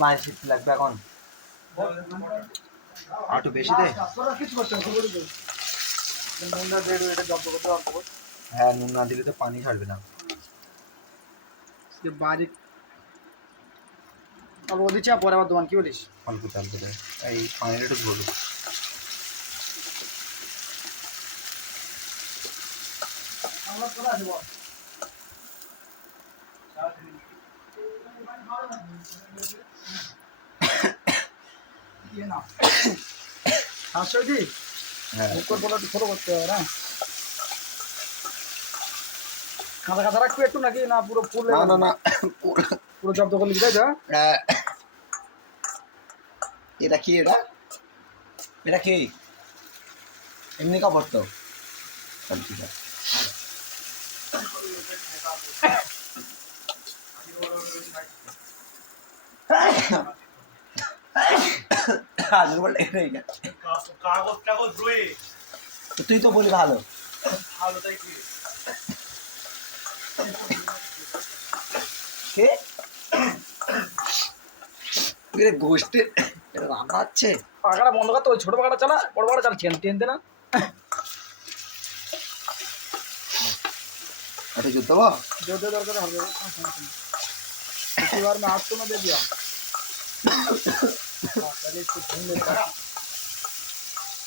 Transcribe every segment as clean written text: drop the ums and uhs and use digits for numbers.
মায়ের শীত লাগবে এখন একটু বেশি দে। হ্যাঁ, নুন না দিলে তো পানি ছাড়বে না। বারিক অল্প দিচ্ছি পরে আবার দোকান কি বলিস? অল্প চাল দেবে, এই পানির একটু ধরুন। হ্যাঁ, ছোট করতে হবে না, কাঁচা কাঁচা রাখবি একটু নাকি না পুরো ফুল? না না না, পুরো জব্দ করলি তাই তো? এটা কি? এটা এটা কি এমনি কাপড় তো? ঠিক আছে। তুই তো বলি ভালো গোষ্ঠীর রান্না হচ্ছে। পাখাটা বন্ধ করতে, ওই ছোট পাখাটা চালা, বড় পাখাটা চালা, টেনতে না। আচ্ছা, যুদ্ধ जो दरकार है इसी बार में आज तो मैं दे दिया। पहले इसको भून लेता है,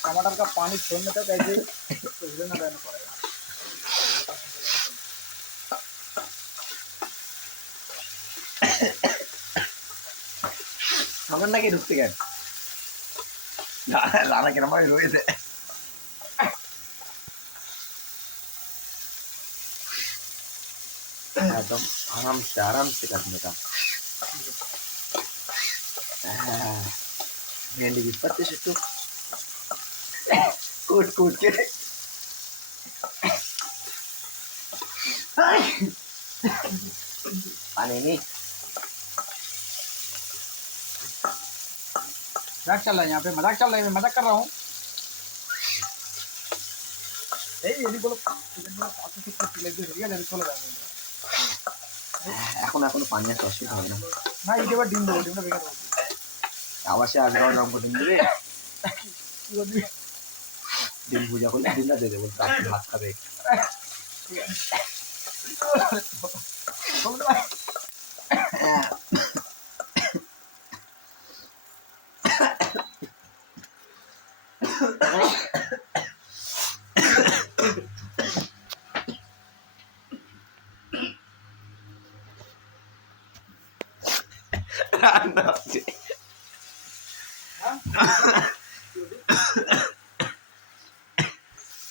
टमाटर का पानी छोड़ने तक ऐसे तो हिलना ना रहना पड़ेगा। আমার নাকি ঢুকতে গেল রানা কেন ভাই রয়েছে। एकदम आराम से करने का। भेंडी की पत्ते से तो कूट कूट के पानी नहीं। मजाक चल रहा है यहाँ पे, मजाक चल रहा है, मैं मजाक कर रहा हूँ। यदि बोलो चले जाएंगे এখন এখনো পানি একটা অসুবিধা হবে না। না, এটা এবার ডিম দেবো, ডিমটা ভেঙে দেবো। আবার সে আগে রং করে দেবে, ডিম পূজা করলে ডিমটা দিয়ে দেবো, রাত্রে ভাত খাবে।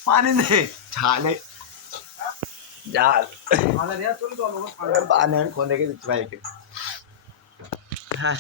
पानी दे झाले झाल पानी खोने के भाई के। हाँ